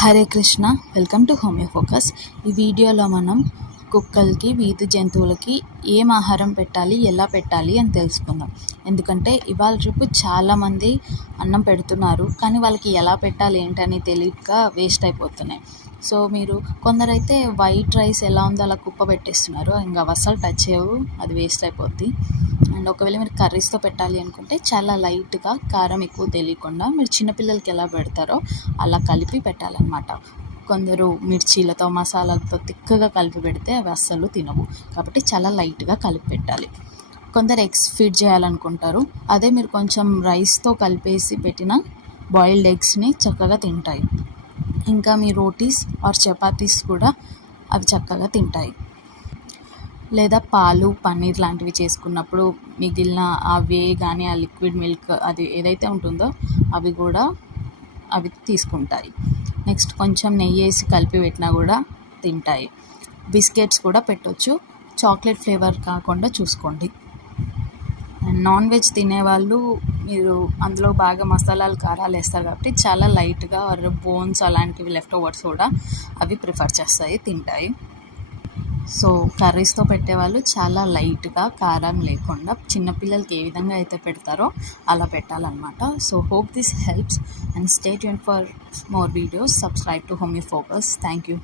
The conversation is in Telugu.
Hare Krishna, welcome to homeo focus. ఈ వీడియోలో మనం కుక్కలకి, వీధి జంతువులకి ఏం ఆహారం పెట్టాలి, ఎలా పెట్టాలి అని తెలుసుకుందాం. ఎందుకంటే ఇవాళ రేపు చాలామంది అన్నం పెడుతున్నారు, కానీ వాళ్ళకి ఎలా పెట్టాలి ఏంటని తెలియక వేస్ట్ అయిపోతున్నాయి. సో మీరు కొందరైతే వైట్ రైస్ ఎలా ఉందో అలా కుప్ప పెట్టేస్తున్నారు, ఇంకా అసలు టచ్ చేయవు, అది వేస్ట్ అయిపోద్ది. అండ్ ఒకవేళ మీరు కర్రీస్తో పెట్టాలి అనుకుంటే చాలా లైట్గా, కారం ఎక్కువ తెలియకుండా మీరు చిన్నపిల్లలకి ఎలా పెడతారో అలా కలిపి పెట్టాలన్నమాట. కొందరు మిర్చీలతో, మసాలాలతో తిక్కగా కలిపి పెడితే అవి అస్సలు తినవు, కాబట్టి చాలా లైట్గా కలిపి పెట్టాలి. కొందరు ఎగ్స్ ఫీడ్ చేయాలనుకుంటారు, అదే మీరు కొంచెం రైస్తో కలిపేసి పెట్టిన బాయిల్డ్ ఎగ్స్ని చక్కగా తింటాయి. ఇంకా మీ రోటీస్ ఆర్ చపాతీస్ కూడా అవి చక్కగా తింటాయి. లేదా పాలు, పన్నీర్ లాంటివి చేసుకున్నప్పుడు మిగిలిన అవే కానీ ఆ లిక్విడ్ మిల్క్ అది ఏదైతే ఉంటుందో అవి తీసుకుంటాయి. నెక్స్ట్ కొంచెం నెయ్యి వేసి కలిపి పెట్టినా కూడా తింటాయి. బిస్కెట్స్ కూడా పెట్టవచ్చు, చాక్లెట్ ఫ్లేవర్ కాకుండా చూసుకోండి. అండ్ నాన్ వెజ్ తినేవాళ్ళు మీరు అందులో బాగా మసాలాలు, కారాలు వేస్తారు కాబట్టి చాలా లైట్గా బోన్స్ అలాంటివి లెఫ్ట్ ఓవర్స్ కూడా అవి ప్రిఫర్ చేస్తాయి, తింటాయి. సో కర్రీస్తో పెట్టేవాళ్ళు చాలా లైట్గా, కారం లేకుండా చిన్నపిల్లలకి ఏ విధంగా అయితే పెడతారో అలా పెట్టాలన్నమాట. So hope this helps and stay tuned for more videos. Subscribe to homeo focus. Thank you.